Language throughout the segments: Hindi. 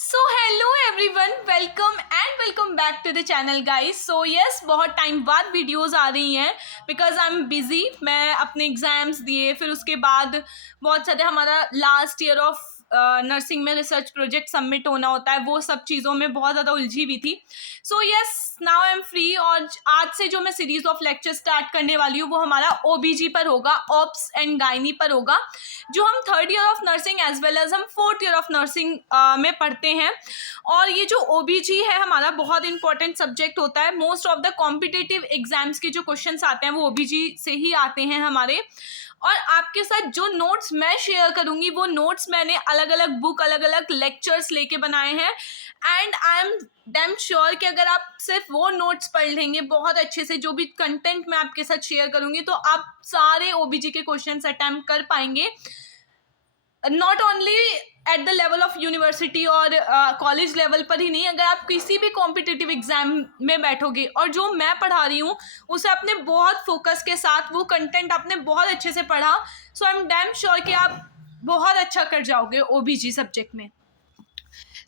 So hello everyone, welcome back to the channel guys. So yes, बहुत टाइम बाद वीडियोस आ रही हैं बिकॉज आई एम बिजी। मैं अपने एग्ज़ाम्स दिए, फिर उसके बाद बहुत सारे हमारा लास्ट ईयर ऑफ नर्सिंग में रिसर्च प्रोजेक्ट सबमिट होना होता है, वो सब चीज़ों में बहुत ज़्यादा उलझी हुई थी। So yes, now I am free और आज से जो मैं सीरीज ऑफ लेक्चर स्टार्ट करने वाली हूँ वो हमारा ओबीजी पर होगा, ऑप्स एंड गायनी पर होगा, जो हम third year of nursing as well as हम फोर्थ ईयर ऑफ नर्सिंग में पढ़ते हैं। और ये जो ओबीजी है हमारा बहुत इंपॉर्टेंट सब्जेक्ट होता है। Most of the competitive exams के जो क्वेश्चंस आते हैं वो ओबीजी से ही आते हैं हमारे। और आपके साथ जो नोट्स मैं शेयर करूंगी वो नोट्स मैंने अलग अलग बुक, अलग अलग लेक्चर्स लेके बनाए हैं। And I am damn sure कि अगर आप सिर्फ वो नोट्स पढ़ लेंगे बहुत अच्छे से, जो भी कंटेंट मैं आपके साथ शेयर करूंगी, तो आप सारे ओबीजी के क्वेश्चंस अटेम्प्ट कर पाएंगे। Not only at the level of university और कॉलेज लेवल पर ही नहीं, अगर आप किसी भी कॉम्पिटिटिव एग्जाम में बैठोगे और जो मैं पढ़ा रही हूँ उसे आपने बहुत फोकस के साथ, वो कंटेंट आपने बहुत अच्छे से पढ़ा, सो आई एम डैम श्योर कि आप बहुत अच्छा कर जाओगे ओबीजी सब्जेक्ट में।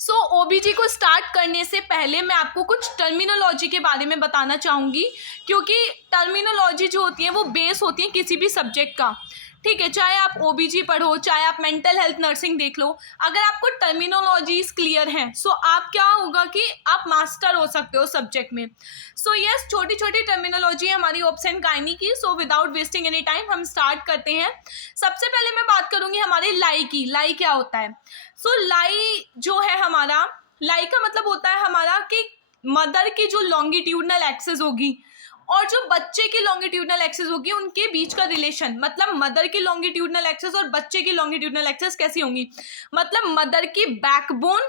सो ओबीजी को स्टार्ट करने से पहले मैं आपको कुछ टर्मिनोलॉजी के बारे में बताना चाहूँगी, क्योंकि टर्मिनोलॉजी जो होती है वो बेस होती है किसी भी सब्जेक्ट का। ठीक है, चाहे आप ओबीजी पढ़ो, चाहे आप मेंटल हेल्थ नर्सिंग देख लो, अगर आपको टर्मिनोलॉजीज क्लियर हैं सो आप क्या होगा कि आप मास्टर हो सकते हो सब्जेक्ट में। सो यस, छोटी छोटी टर्मिनोलॉजी है हमारी ओप्स एंड गायनी की। So without wasting any time हम स्टार्ट करते हैं। सबसे पहले मैं बात करूंगी हमारे लाई की। लाई क्या होता है? सो लाई जो है हमारा, लाई का मतलब होता है हमारा कि मदर की जो लॉन्गिट्यूडनल एक्सिस होगी और जो बच्चे की लॉन्गिट्यूडनल एक्सिस होगी उनके बीच का रिलेशन, मतलब मदर की लॉन्गिट्यूडनल एक्सिस और बच्चे की लॉन्गिट्यूडनल एक्सिस कैसी होंगी, मतलब मदर की बैकबोन,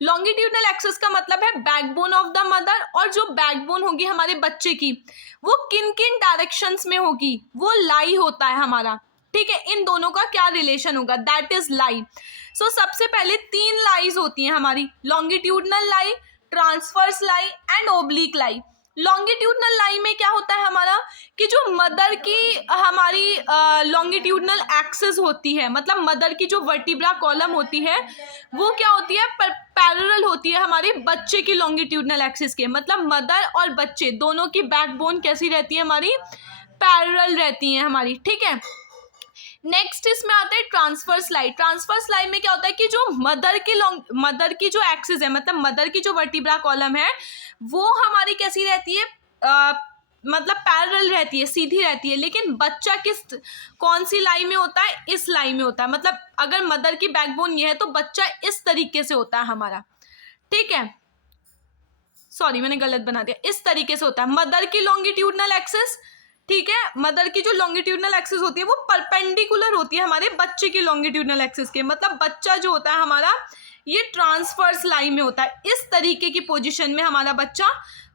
लॉन्गिट्यूडनल एक्सिस का मतलब है बैकबोन ऑफ द मदर, और जो बैकबोन होगी हमारे बच्चे की वो किन किन डायरेक्शंस में होगी, वो लाई होता है हमारा। ठीक है, इन दोनों का क्या रिलेशन होगा, दैट इज लाई। सो सबसे पहले 3 लाइज होती हैं हमारी, longitudinal lie, transverse lie and oblique lie. Longitudinal lie में क्या होता है हमारा कि जो मदर की हमारी लॉन्गिट्यूडनल एक्सिस होती है, मतलब मदर की जो वर्टिब्रा कॉलम होती है वो क्या होती है, पैरेलल होती है हमारे बच्चे की लॉन्गिट्यूडनल एक्सिस के, मतलब मदर और बच्चे दोनों की बैकबोन कैसी रहती है हमारी, पैरेलल रहती है हमारी। ठीक है, नेक्स्ट इसमें आता है ट्रांसवर्स लाई। ट्रांसवर्स लाई में क्या होता है कि जो मदर की जो एक्सिस है, मतलब मदर की जो वर्टिब्रा कॉलम है वो हमारी कैसी रहती है, मतलब पैरेलल रहती है, सीधी रहती है, लेकिन बच्चा कौन सी लाई में होता है, इस लाई में होता है। मतलब अगर मदर की बैकबोन ये है तो बच्चा इस तरीके से होता है हमारा। ठीक है, सॉरी मैंने गलत बना दिया, इस तरीके से होता है मदर की लॉन्गिट्यूडनल एक्सिस। ठीक है, मदर की जो लॉन्गिट्यूडनल एक्सिस होती है वो परपेंडिकुलर होती है हमारे बच्चे की लॉन्गिट्यूडनल एक्सिस के, मतलब बच्चा जो होता है हमारा ये ट्रांसवर्स लाइन में होता है, इस तरीके की पोजीशन में हमारा बच्चा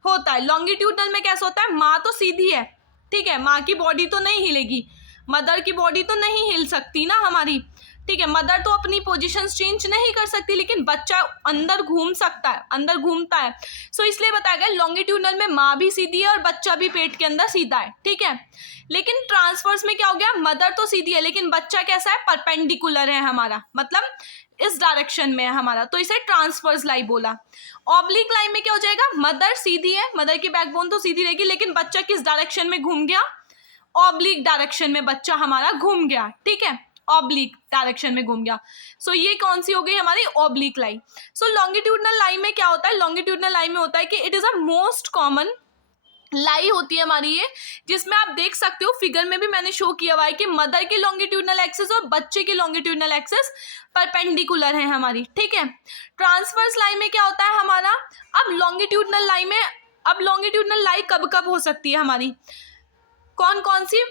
होता है। लॉन्गिट्यूडनल में कैसा होता है, माँ तो सीधी है, ठीक है, माँ की बॉडी तो नहीं हिलेगी, मदर की बॉडी तो नहीं हिल सकती ना हमारी। ठीक है, मदर तो अपनी पोजीशंस चेंज नहीं कर सकती, लेकिन बच्चा अंदर घूम सकता है, अंदर घूमता है। सो इसलिए बताया गया लॉन्गिट्यूडनल में माँ भी सीधी है और बच्चा भी पेट के अंदर सीधा है। ठीक है, लेकिन ट्रांसवर्स में क्या हो गया, मदर तो सीधी है लेकिन बच्चा कैसा है, परपेंडिकुलर है हमारा, मतलब इस डायरेक्शन में है हमारा, तो इसे ट्रांसवर्स लाई बोला। ऑब्लिक लाइन में क्या हो जाएगा, मदर सीधी है, मदर की बैकबोन तो सीधी रहेगी, लेकिन बच्चा किस डायरेक्शन में घूम गया, ऑब्लिक डायरेक्शन में बच्चा हमारा घूम गया। ठीक है, ऑब्लिक डायरेक्शन में घूम गया। सो ये कौन सी हो गई हमारी, ऑब्लिक लाइन। सो लॉन्गिट्यूडनल लाइन में क्या होता है, लॉन्गिट्यूडनल लाइन में होता है कि it is a most common lie होती है हमारी ये, जिसमें आप देख सकते हो फिगर में भी मैंने शो किया हुआ है कि मदर की लॉन्गिट्यूडनल एक्सिस और बच्चे की लॉन्गिट्यूडनल एक्सिस परपेंडिकुलर है हमारी। ठीक है, ट्रांसवर्स लाइन में क्या होता है हमारा, अब लॉन्गिट्यूडनल लाई कब कब हो सकती है हमारी, कौन कौन सी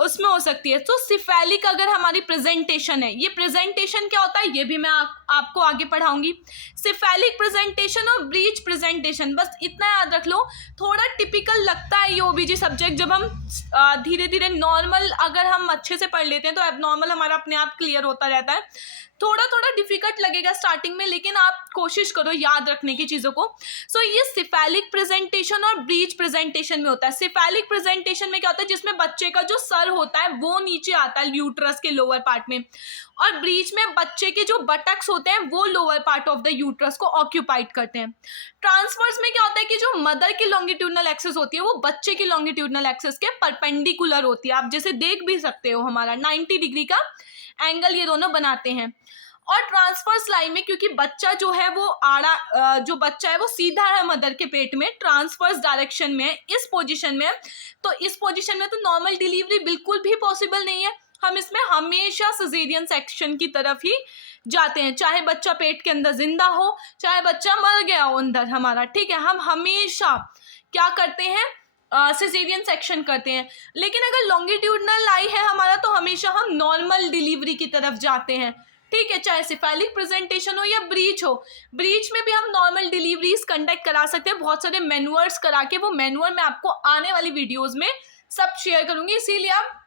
उसमें हो सकती है। तो सिफेलिक अगर हमारी प्रेजेंटेशन है, ये प्रेजेंटेशन क्या होता है ये भी मैं आपको आगे पढ़ाऊंगी। सिफेलिक प्रेजेंटेशन और ब्रीच प्रेजेंटेशन, बस इतना याद रख लो। थोड़ा टिपिकल लगता है ये ओबीजी सब्जेक्ट, जब हम धीरे धीरे नॉर्मल अगर हम अच्छे से पढ़ लेते हैं तो एबनॉर्मल हमारा अपने आप क्लियर होता रहता है। थोड़ा थोड़ा डिफिकल्ट लगेगा स्टार्टिंग में, लेकिन आप कोशिश करो याद रखने की चीज़ों को। सो ये सिफेलिक प्रेजेंटेशन और ब्रीच प्रेजेंटेशन में होता है। सिफेलिक प्रेजेंटेशन में क्या होता है, जिसमें बच्चे का जो सर होता है वो नीचे आता है यूट्रस के लोअर पार्ट में, और ब्रीच में बच्चे के जो बटक्स होते हैं वो lower part of the uterus को ऑक्यूपाइड करते हैं। ट्रांसवर्स में क्या होता है कि जो मदर की लॉन्गिट्यूडनल एक्सिस होती है वो बच्चे की लॉन्गिट्यूडनल एक्सिस के परपेंडिकुलर होती है। आप जैसे देख भी सकते हो हमारा 90 डिग्री का एंगल ये दोनों बनाते हैं। और ट्रांसवर्स लाइन में क्योंकि बच्चा जो है वो आड़ा जो बच्चा है वो सीधा है मदर के पेट में, ट्रांसवर्स डायरेक्शन में, इस पोजीशन में, तो इस पोजीशन में तो नॉर्मल डिलीवरी बिल्कुल भी पॉसिबल नहीं है। हम इसमें हमेशा सिजेरियन सेक्शन की तरफ ही जाते हैं, चाहे बच्चा पेट के अंदर जिंदा हो, चाहे बच्चा मर गया हो अंदर हमारा, ठीक है। हम हमेशा क्या करते हैं, सिजेरियन सेक्शन करते हैं। लेकिन अगर लॉन्गिट्यूडनल लाई है हमारा तो हमेशा हम नॉर्मल डिलीवरी की तरफ जाते हैं, ठीक है। चाहे सिफेलिक प्रेजेंटेशन हो या ब्रीच हो, ब्रीच में भी हम नॉर्मल डिलीवरीज कंडक्ट करा सकते हैं बहुत सारे मैनुअर्स करा के। वो मैनुअर मैं आपको आने वाली वीडियोस में सब शेयर करूंगी, इसीलिए आप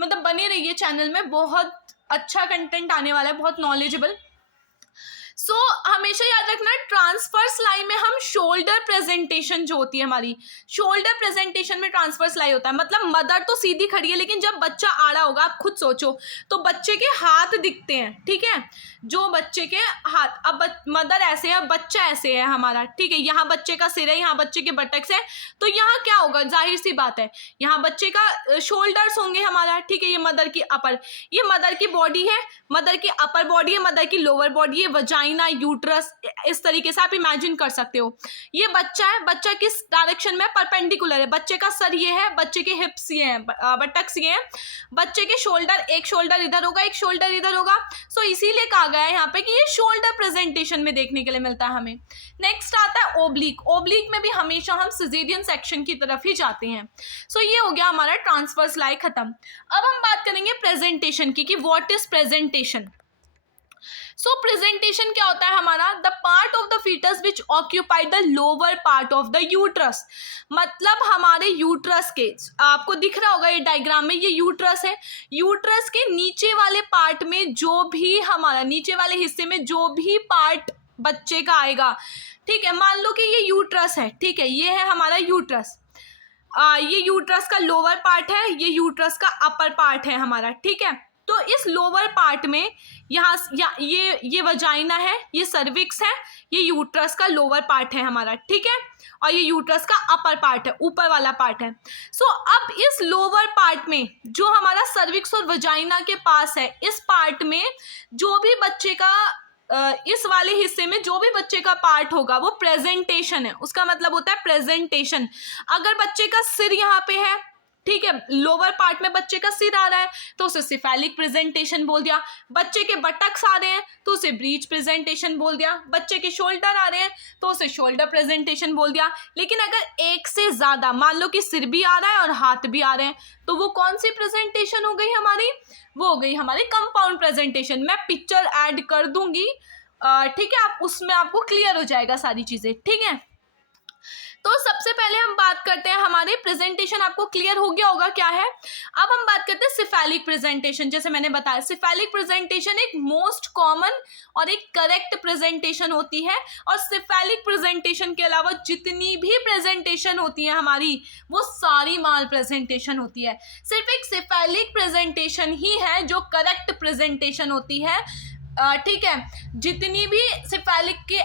मतलब बने रहिए चैनल में, बहुत अच्छा कंटेंट आने वाला है, बहुत नॉलेजेबल। सो हमेशा याद रखना ट्रांसवर्स लाइन में हम शोल्डर प्रेजेंटेशन जो होती है हमारी, शोल्डर प्रेजेंटेशन में ट्रांसवर्स लाई होता है। मतलब मदर तो सीधी खड़ी है लेकिन जब बच्चा आड़ा होगा, आप खुद सोचो, तो बच्चे के हाथ दिखते हैं, ठीक है, जो बच्चे के हाथ, अब मदर ऐसे है, बच्चा ऐसे है हमारा, ठीक है। यहाँ बच्चे का सिर है, यहाँ बच्चे के बटक्स है, तो यहाँ क्या होगा, जाहिर सी बात है, यहाँ बच्चे का शोल्डर्स होंगे हमारा, ठीक है। ये मदर की अपर, ये मदर की बॉडी है, मदर की अपर बॉडी है, मदर की लोअर बॉडी है, वजाइना, यूट्रस, इस तरीके से आप इमेजिन कर सकते हो। ये बच्चा है, बच्चा किस डायरेक्शन में, परपेंडिकुलर है, बच्चे का सर ये है, बच्चे के हिप्स ये हैं, बटक्स ये हैं, बच्चे के शोल्डर, एक शोल्डर इधर होगा, एक शोल्डर इधर होगा। सो इसीलिए कहा गया है यहाँ पे कि ये शोल्डर प्रेजेंटेशन में देखने के लिए मिलता है हमें। नेक्स्ट आता है ओब्लिक। ओब्लिक में भी हमेशा हम सिजेरियन सेक्शन की तरफ ही जाते हैं। सो ये हो गया हमारा ट्रांसवर्स लाई खत्म। अब हम बात करेंगे प्रेजेंटेशन की कि what is presentation. So presentation क्या होता है हमारा, the part of the foetus which occupy the lower part of the uterus. मतलब हमारे यूट्रस के, आपको दिख रहा होगा ये डायग्राम में, ये यूट्रस है, यूट्रस के नीचे वाले पार्ट में जो भी हमारा, नीचे वाले हिस्से में जो भी पार्ट बच्चे का आएगा, ठीक है। मान लो कि ये यूट्रस है, ठीक है, ये है हमारा यूट्रस, ये यूट्रस का लोअर पार्ट है, ये यूट्रस का अपर पार्ट है हमारा, ठीक है। तो इस लोअर पार्ट में यहाँ ये वजाइना है, ये सर्विक्स है, ये यूट्रस का लोअर पार्ट है हमारा, ठीक है, और ये यूट्रस का अपर पार्ट है, ऊपर वाला पार्ट है। सो अब इस लोअर पार्ट में जो हमारा सर्विक्स और वजाइना के पास है, इस पार्ट में जो भी बच्चे का इस वाले हिस्से में जो भी बच्चे का पार्ट होगा वो प्रेजेंटेशन है, उसका मतलब होता है प्रेजेंटेशन। अगर बच्चे का सिर यहाँ पे है, ठीक है, लोअर पार्ट में बच्चे का सिर आ रहा है तो उसे सिफेलिक प्रेजेंटेशन बोल दिया, बच्चे के बटक्स आ रहे हैं तो उसे ब्रीच प्रेजेंटेशन बोल दिया, बच्चे के शोल्डर आ रहे हैं तो उसे शोल्डर प्रेजेंटेशन बोल दिया। लेकिन अगर एक से ज़्यादा, मान लो कि सिर भी आ रहा है और हाथ भी आ रहे हैं, तो वो कौन सी प्रेजेंटेशन हो गई हमारी, वो हो गई हमारी कंपाउंड प्रेजेंटेशन। मैं पिक्चर ऐड कर दूंगी, ठीक है, आप उसमें आपको क्लियर हो जाएगा सारी चीज़ें, ठीक है। तो सबसे पहले हम बात करते हैं, हमारे प्रेजेंटेशन आपको क्लियर हो गया होगा क्या है। अब हम बात करते हैं सिफेलिक प्रेजेंटेशन। जैसे मैंने बताया, सिफेलिक प्रेजेंटेशन एक मोस्ट कॉमन और एक करेक्ट प्रेजेंटेशन होती है, और सिफेलिक प्रेजेंटेशन के अलावा जितनी भी प्रेजेंटेशन होती है हमारी, वो सारी माल प्रेजेंटेशन होती है। सिर्फ एक सिफेलिक प्रेजेंटेशन ही है जो करेक्ट प्रेजेंटेशन होती है, ठीक है। जितनी भी सिफेलिक के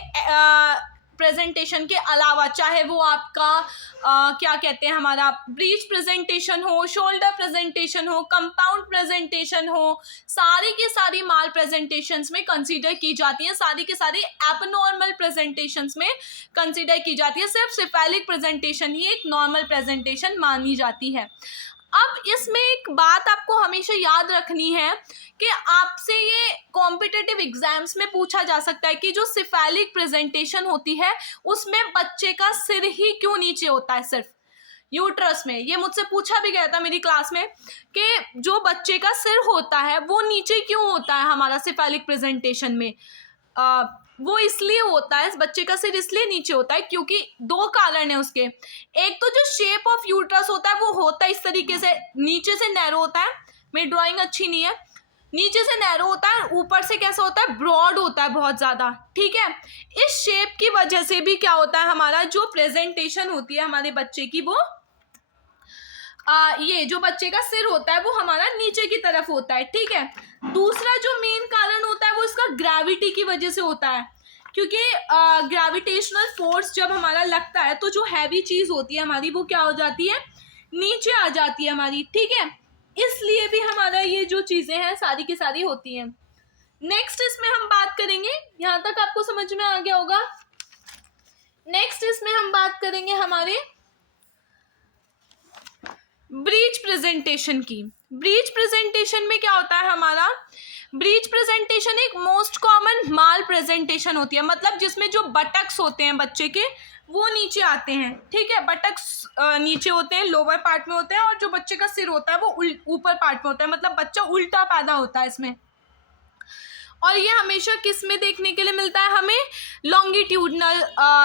प्रेजेंटेशन के अलावा, चाहे वो आपका क्या कहते हैं, हमारा ब्रीच प्रेजेंटेशन हो, शोल्डर प्रेजेंटेशन हो, कंपाउंड प्रेजेंटेशन हो, सारी की सारी माल प्रेजेंटेशंस में कंसीडर की जाती हैं, सारी की सारी एबनॉर्मल प्रेजेंटेशंस में कंसीडर की जाती है। सिर्फ सिफेलिक प्रेजेंटेशन ही एक नॉर्मल प्रेजेंटेशन मानी जाती है। अब इसमें एक बात आपको हमेशा याद रखनी है कि आपसे ये कॉम्पिटिटिव एग्जाम्स में पूछा जा सकता है कि जो सिफेलिक प्रेजेंटेशन होती है उसमें बच्चे का सिर ही क्यों नीचे होता है, सिर्फ यूट्रस में। ये मुझसे पूछा भी गया था मेरी क्लास में कि जो बच्चे का सिर होता है वो नीचे क्यों होता है हमारा सिफेलिक प्रेजेंटेशन में। वो इसलिए होता है, बच्चे का सिर इसलिए नीचे होता है क्योंकि दो कारण है उसके। एक तो जो शेप ऑफ यूट्रस होता है वो होता है इस तरीके से, नीचे से नैरो होता है, मेरी ड्राइंग अच्छी नहीं है, नीचे से नैरो होता है, ऊपर से कैसा होता है, ब्रॉड होता है बहुत ज़्यादा, ठीक है। इस शेप की वजह से भी क्या होता है, हमारा जो प्रेजेंटेशन होती है हमारे बच्चे की, वो ये जो बच्चे का सिर होता है वो हमारा नीचे की तरफ होता है, ठीक है। दूसरा जो मेन कारण होता है वो इसका ग्रेविटी की वजह से होता है, क्योंकि ग्रेविटेशनल फोर्स जब हमारा लगता है तो जो हैवी चीज होती है हमारी वो क्या हो जाती है, नीचे आ जाती है हमारी, ठीक है। इसलिए भी हमारा ये जो चीजें हैं सारी की सारी होती हैं। नेक्स्ट इसमें हम बात करेंगे, यहाँ तक आपको समझ में आ गया होगा। नेक्स्ट इसमें हम बात करेंगे हमारे ब्रीच प्रेजेंटेशन की। ब्रीच प्रेजेंटेशन में क्या होता है हमारा, ब्रीच प्रेजेंटेशन एक मोस्ट कॉमन माल प्रेजेंटेशन होती है, मतलब जिसमें जो बटक्स होते हैं बच्चे के वो नीचे आते हैं, ठीक है। बटक्स नीचे होते हैं, लोअर पार्ट में होते हैं, और जो बच्चे का सिर होता है वो ऊपर पार्ट में होता है, मतलब बच्चा उल्टा पैदा होता है इसमें। और ये हमेशा किस में देखने के लिए मिलता है हमें, लॉन्गिट्यूडनल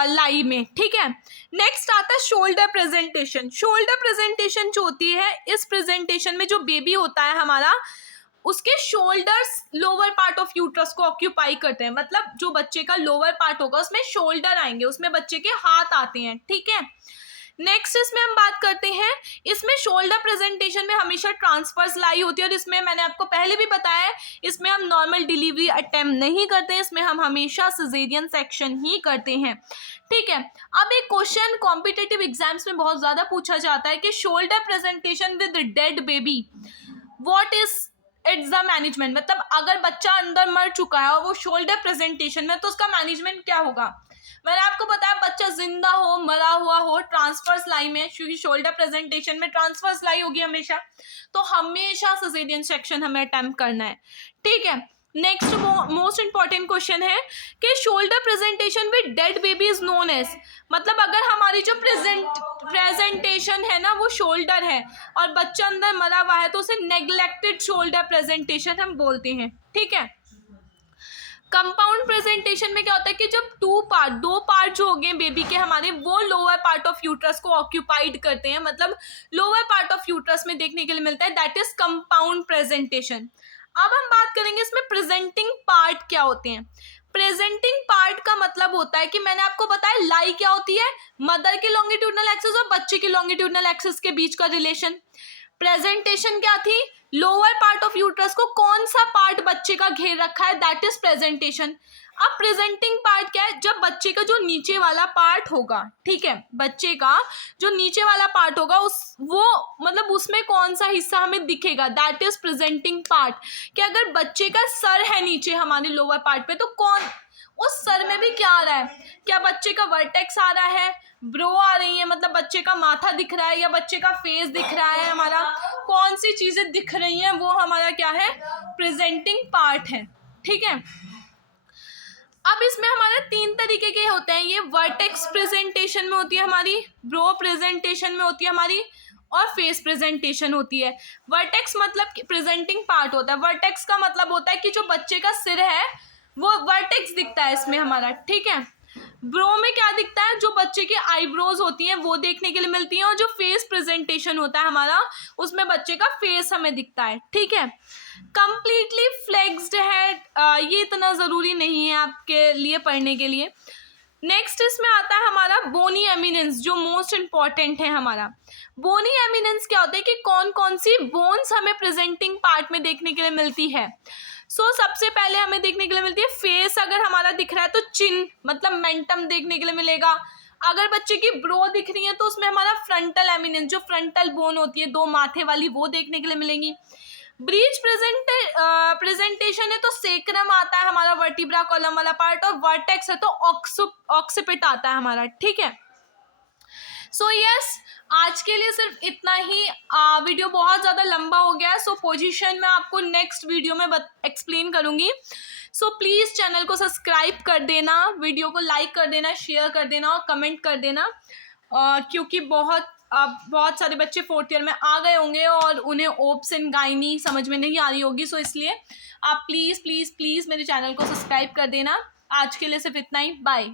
लाई में, ठीक है। नेक्स्ट आता है शोल्डर प्रेजेंटेशन। शोल्डर प्रेजेंटेशन जो होती है, इस प्रेजेंटेशन में जो बेबी होता है हमारा, उसके shoulders lower part of uterus को ऑक्यूपाई करते हैं, मतलब जो बच्चे का लोअर पार्ट होगा उसमें शोल्डर आएंगे, उसमें बच्चे के हाथ आते हैं, ठीक है। नेक्स्ट इसमें हम बात करते हैं, इसमें शोल्डर प्रेजेंटेशन में हमेशा ट्रांसवर्स लाई होती है, और इसमें मैंने आपको पहले भी बताया है, इसमें हम नॉर्मल डिलीवरी अटेम्प्ट नहीं करते हैं, इसमें हम हमेशा सिजेरियन सेक्शन ही करते हैं, ठीक है। अब एक क्वेश्चन कॉम्पिटिटिव एग्जाम्स में बहुत ज़्यादा पूछा जाता है कि shoulder presentation with dead baby, what is it's the management, मतलब अगर बच्चा अंदर मर चुका है और वो शोल्डर प्रेजेंटेशन में, तो उसका मैनेजमेंट क्या होगा। मैंने आपको बताया बच्चा जिंदा हो, मरा हुआ हो, ट्रांसफर्स लाई में, क्योंकि शोल्डर प्रेजेंटेशन में ट्रांसफर्स लाई होगी हमेशा, तो हमेशा सिजेरियन सेक्शन हमें अटेम्प्ट करना है, ठीक है। नेक्स्ट मोस्ट इंपॉर्टेंट क्वेश्चन है कि shoulder presentation with dead baby is known as, मतलब अगर हमारी जो प्रेजेंटेशन है ना वो शोल्डर है और बच्चा अंदर मरा हुआ है, तो उसे नेग्लेक्टेड शोल्डर प्रेजेंटेशन हम बोलते हैं, ठीक है। कंपाउंड प्रेजेंटेशन में क्या होता है कि जब दो पार्ट जो हो गए बेबी के हमारे, वो लोअर पार्ट ऑफ यूट्रस को ऑक्यूपाइड करते हैं, मतलब लोअर पार्ट ऑफ यूट्रस में देखने के लिए मिलता है, दैट इज कंपाउंड प्रेजेंटेशन। अब हम बात करेंगे इसमें प्रेजेंटिंग पार्ट क्या होते हैं। प्रेजेंटिंग पार्ट का मतलब होता है कि मैंने आपको बताया लाई क्या होती है, मदर के लॉन्गिट्यूडनल एक्सिस और बच्चे के लॉन्गिट्यूडनल एक्सिस के बीच का रिलेशन। प्रेजेंटेशन क्या थी, लोअर पार्ट ऑफ यूट्रस को कौन सा पार्ट बच्चे का घेर रखा है, दैट इज प्रेजेंटेशन। अब प्रेजेंटिंग पार्ट क्या है, जब बच्चे का जो नीचे वाला पार्ट होगा, ठीक है, बच्चे का जो नीचे वाला पार्ट होगा वो मतलब उसमें कौन सा हिस्सा हमें दिखेगा, दैट इज प्रेजेंटिंग पार्ट। कि अगर बच्चे का सर है नीचे हमारे लोअर पार्ट पे, तो कौन उस सर में भी क्या आ रहा है, क्या बच्चे का वर्टेक्स आ रहा है, ब्रो आ रही है, मतलब बच्चे का माथा दिख रहा है, या बच्चे का फेस दिख रहा है, हमारा कौन सी चीजें दिख रही हैं, वो हमारा क्या है, प्रेजेंटिंग पार्ट है, ठीक है। अब इसमें हमारे 3 तरीके के होते हैं, ये वर्टेक्स प्रेजेंटेशन में होती है हमारी, ब्रो प्रेजेंटेशन में होती है हमारी, और फेस प्रेजेंटेशन होती है। वर्टेक्स मतलब प्रेजेंटिंग पार्ट होता है, वर्टेक्स का मतलब होता है कि जो बच्चे का सिर है वो वर्टेक्स दिखता है इसमें हमारा, ठीक है। ब्रो में क्या दिखता है, जो बच्चे की आईब्रोज होती हैं वो देखने के लिए मिलती हैं, और जो फेस प्रेजेंटेशन होता है हमारा, उसमें बच्चे का फेस हमें दिखता है, ठीक है। कंप्लीटली फ्लेक्स्ड है, ये इतना ज़रूरी नहीं है आपके लिए पढ़ने के लिए। नेक्स्ट इसमें आता है हमारा बोनी एमिनेंस, जो मोस्ट इंपॉर्टेंट है हमारा। बोनी एमिनेंस क्या होता है कि कौन कौन सी बोन्स हमें प्रेजेंटिंग पार्ट में देखने के लिए मिलती है। सबसे पहले हमें देखने के लिए मिलती है फेस, अगर हमारा दिख रहा है तो चिन मतलब मेंटम देखने के लिए मिलेगा। अगर बच्चे की ब्रो दिख रही है तो उसमें हमारा फ्रंटल एमिनेंस, जो फ्रंटल बोन होती है 2 माथे वाली, वो देखने के लिए मिलेंगी। ब्रीच प्रेजेंटेशन है तो सेक्रम आता है हमारा, वर्टिब्रा कॉलम वाला पार्ट, और वर्टेक्स है तो ऑक्सिपिट आता है हमारा, ठीक है। यस, आज के लिए सिर्फ इतना ही। वीडियो बहुत ज़्यादा लंबा हो गया है, पोजीशन मैं आपको नेक्स्ट वीडियो में एक्सप्लेन करूँगी। प्लीज़ चैनल को सब्सक्राइब कर देना, वीडियो को लाइक कर देना, शेयर कर देना और कमेंट कर देना, क्योंकि बहुत सारे बच्चे 4th ईयर में आ गए होंगे और उन्हें ओब्स एंड गायनी समझ में नहीं आ रही होगी, इसलिए आप प्लीज़ प्लीज़ प्लीज़ मेरे चैनल को सब्सक्राइब कर देना। आज के लिए सिर्फ इतना ही, बाय।